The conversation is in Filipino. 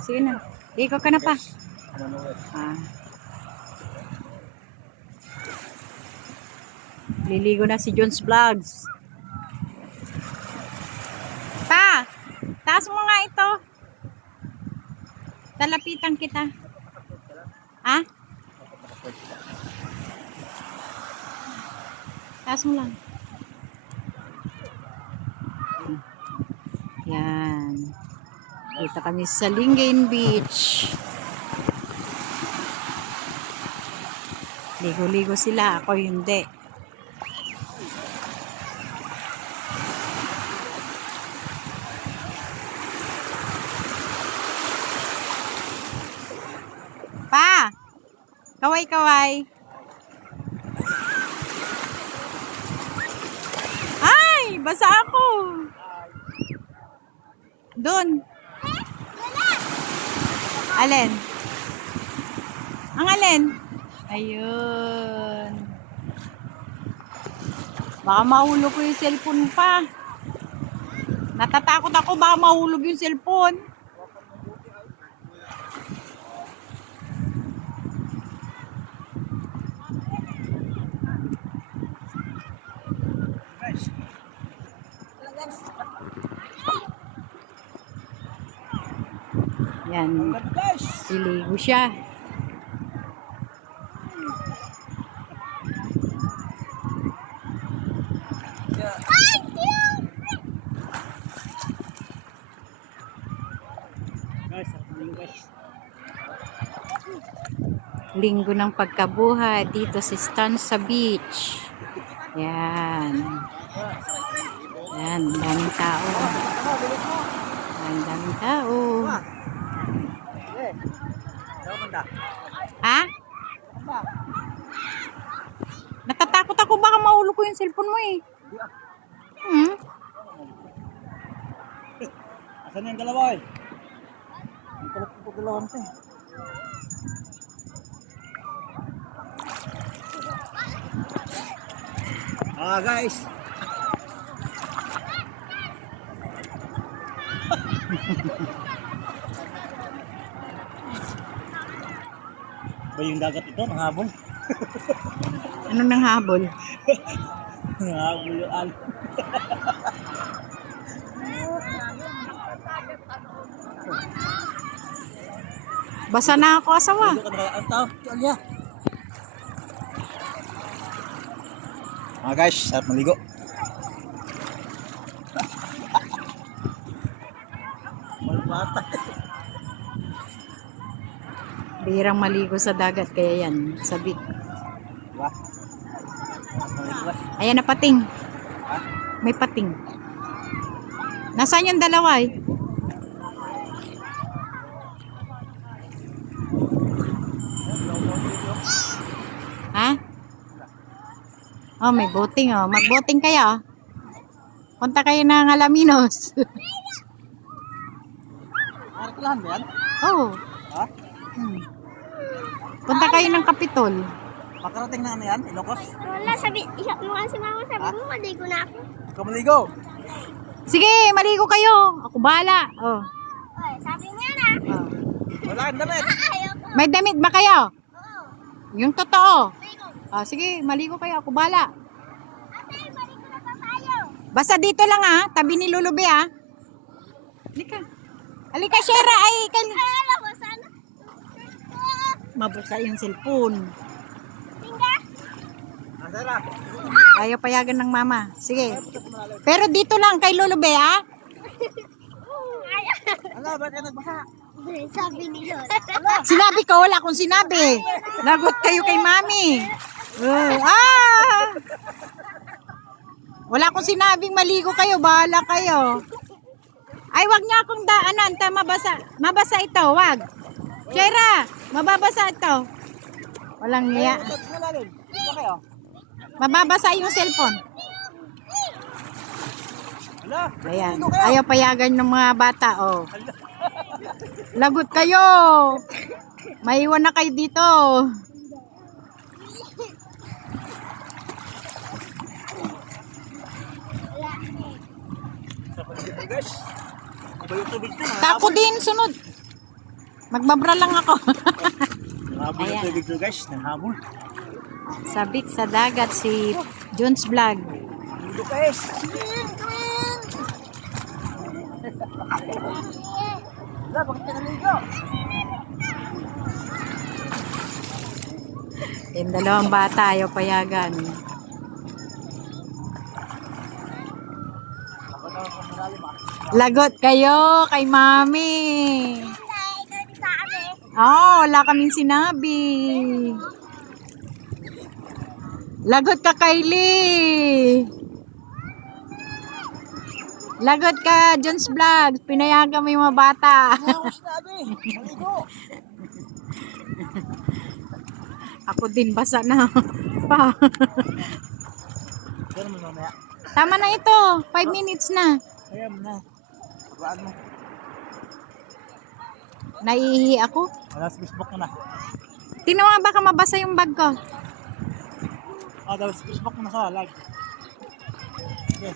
Sige na. Ikaw ka na pa. Liligo na si Jones Vlogs. Pa! Taas mo nga ito. Talapitan kita. Ha? Taas mo lang. Yan. Dito kami sa Lingayen Beach. Ligo-ligo sila. Ako hindi. Pa! Kaway-kaway. Ay! Basa ako. Doon. Alin? Ang alin? Ayun. Baka mahulog ko yung cellphone pa. Natatakot ako baka mahulog yung cellphone. Yan. Iligo siya. Linggo ng pagkabuhay dito sa Stanza Beach. Yan. Yan, daming tao. Daming tao. Ha? Natatakot ako baka mahulog ko yung cellphone mo eh. Asan yung dalawa eh? Ang talap ko dalawang to eh. Guys. Ba yung dagat ito, nanghabol? Ano nang habol? Nanghabol yung al. Basa na ako asawa. Guys, sarap maligo. Malbata. Bihirang maligo sa dagat kaya yan, sa beach. Ayan na pating. May pating. Nasaan yung dalawa eh? Ha? Oh, may boating oh. Mag-boating kayo. Punta kayo ng Alaminos. Arkilahan ba yan? Oh. Ha? Punta kayo ng Kapitol. Makarating na ano yan? Ilocos? Wala, sabi, iyak si mama, sabi mo, maligo na ako. Ikaw maligo? Sige, maligo kayo. Ako bahala. Oh. Oy, sabi mo yan ah. Oh. Wala kang damit. Ayoko. May damit ba kayo? Oo. Yung totoo. Maligo. Ah, sige, maligo kayo. Ako bahala. Ate, maligo na pa tayo. Basta dito lang ah. Tabi ni Lulubi ah. Halika. Halika, Shera. Ay, Alam mo, sana. mabasa yung cellphone. Tingga. Asara. Ayaw payagan ng mama. Sige. Pero dito lang kay Lulubi ah. Ayaw. Ano, ba't ka nagbasa? Sabi ni Lola. Sinabi ko, wala akong sinabi. Lagot kayo kay mami. Wala akong sinabing maligo kayo. Bahala kayo. Ay, wag niya akong daanan. Mabasa. Mabasa ito, wag. Shera, mababasa ito. Walang niya. Mababasa yung cellphone. Ayan. Ayaw payagan ng mga bata, oh. Lagot kayo. Maiwan na kayo dito. Tako din, sunod. Magbabra lang ako. Nahabol na Ayan. tubig to guys. Nahabol. Sabik sa dagat si Jones Vlog. Dito guys. Wala, bakit ka naligo? Yung dalawang bata ayaw payagan. Lagot kayo kay mami. Oh, wala kaming sinabi. Lagot ka, Kylie. Lagot ka, Jones Vlog. Pinayagan mo yung mga bata. Wala ko sinabi. Naligo. Ako din basa na. Pa. Pero mo mamaya. Tama na ito. 5 minutes na. Kaya mo na. Sabaan mo. Naiihi ako. Wala sa Facebook mo na. Tingnan mo nga baka mabasa yung bag ko. Daw sa Facebook mo na sa live. Okay.